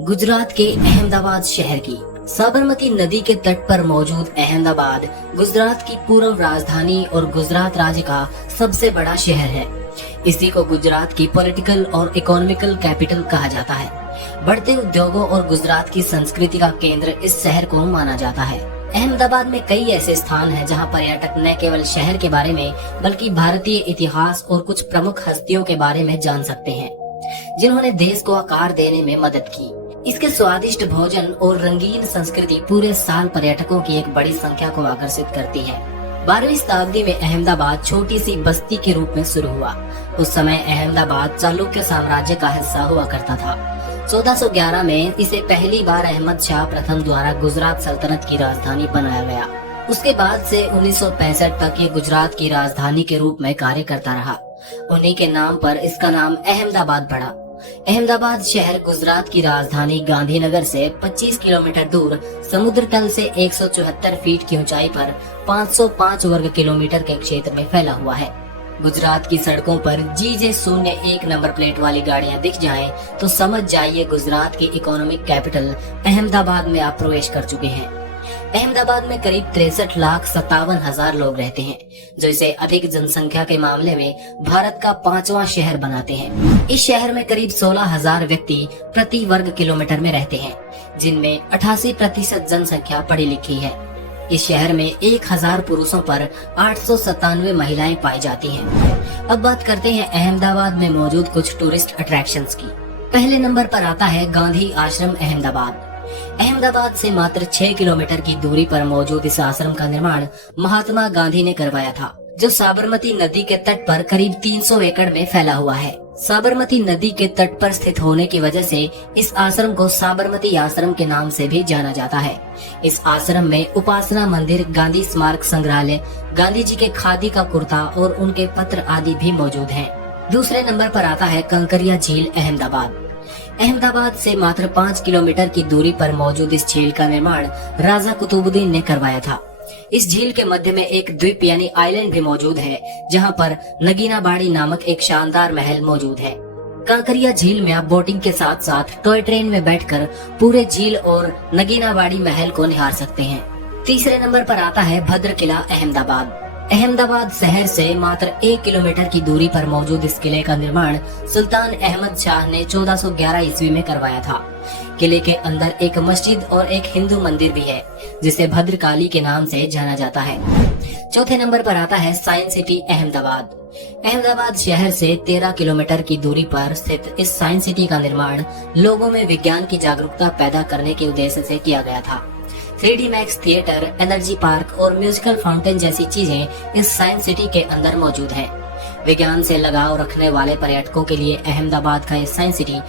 गुजरात के अहमदाबाद शहर की साबरमती नदी के तट पर मौजूद अहमदाबाद गुजरात की पूर्व राजधानी और गुजरात राज्य का सबसे बड़ा शहर है। इसी को गुजरात की पॉलिटिकल और इकोनॉमिकल कैपिटल कहा जाता है। बढ़ते उद्योगों और गुजरात की संस्कृति का केंद्र इस शहर को माना जाता है। अहमदाबाद में कई ऐसे स्थान हैं जहां पर्यटक न केवल शहर के बारे में बल्कि भारतीय इतिहास और कुछ प्रमुख हस्तियों के बारे में जान सकते हैं, जिन्होंने देश को आकार देने में मदद की। इसके स्वादिष्ट भोजन और रंगीन संस्कृति पूरे साल पर्यटकों की एक बड़ी संख्या को आकर्षित करती है। 12वीं शताब्दी में अहमदाबाद छोटी सी बस्ती के रूप में शुरू हुआ। उस समय अहमदाबाद चालुक्य साम्राज्य का हिस्सा हुआ करता था। 1411 में इसे पहली बार अहमद शाह प्रथम द्वारा गुजरात सल्तनत की राजधानी बनाया गया। उसके बाद से 1965 तक ये गुजरात की राजधानी के रूप में कार्य करता रहा। उन्हीं के नाम पर इसका नाम अहमदाबाद पड़ा। अहमदाबाद शहर गुजरात की राजधानी गांधीनगर से 25 किलोमीटर दूर, समुद्र तल से 174 फीट की ऊंचाई पर 505 वर्ग किलोमीटर के क्षेत्र में फैला हुआ है। गुजरात की सड़कों पर GJ01 नंबर प्लेट वाली गाड़ियां दिख जाएं तो समझ जाइए गुजरात की इकोनॉमिक कैपिटल अहमदाबाद में आप प्रवेश कर चुके हैं। अहमदाबाद में करीब 63,57,000 लोग रहते हैं, जो इसे अधिक जनसंख्या के मामले में भारत का 5वां शहर बनाते हैं। इस शहर में करीब 16,000 व्यक्ति प्रति वर्ग किलोमीटर में रहते हैं, जिनमें 88% जनसंख्या पढ़ी लिखी है। इस शहर में 1000 पुरुषों पर 897 महिलाएं पाई जाती हैं। अब बात करते हैं अहमदाबाद में मौजूद कुछ टूरिस्ट अट्रैक्शंस की। पहले नंबर पर आता है गांधी आश्रम अहमदाबाद। अहमदाबाद से मात्र 6 किलोमीटर की दूरी पर मौजूद इस आश्रम का निर्माण महात्मा गांधी ने करवाया था, जो साबरमती नदी के तट पर करीब 300 एकड़ में फैला हुआ है। साबरमती नदी के तट पर स्थित होने की वजह से इस आश्रम को साबरमती आश्रम के नाम से भी जाना जाता है। इस आश्रम में उपासना मंदिर, गांधी स्मारक संग्रहालय, गांधी जी के खादी का कुर्ता और उनके पत्र आदि भी मौजूद हैं। दूसरे नंबर पर आता है कंकरिया झील अहमदाबाद। अहमदाबाद से मात्र 5 किलोमीटर की दूरी पर मौजूद इस झील का निर्माण राजा कुतुबुद्दीन ने करवाया था। इस झील के मध्य में एक द्वीप यानी आइलैंड भी मौजूद है, जहां पर नगीनाबाड़ी नामक एक शानदार महल मौजूद है। कांकरिया झील में आप बोटिंग के साथ साथ टॉय ट्रेन में बैठकर पूरे झील और नगीनाबाड़ी महल को निहार सकते हैं। तीसरे नंबर पर आता है भद्र किला अहमदाबाद। अहमदाबाद शहर से मात्र 1 किलोमीटर की दूरी पर मौजूद इस किले का निर्माण सुल्तान अहमद शाह ने 1411 ईस्वी में करवाया था। किले के अंदर एक मस्जिद और एक हिंदू मंदिर भी है, जिसे भद्रकाली के नाम से जाना जाता है। चौथे नंबर पर आता है साइंस सिटी अहमदाबाद। अहमदाबाद शहर से 13 किलोमीटर की दूरी पर स्थित इस साइंस सिटी का निर्माण लोगों में विज्ञान की जागरूकता पैदा करने के उद्देश्य से किया गया था। 3D max theatre, energy park और म्यूजिकल फाउंटेन जैसी चीजें इस साइंस सिटी के अंदर मौजूद हैं। विज्ञान से लगाव रखने वाले पर्यटकों के लिए अहमदाबाद का ये साइंस सिटी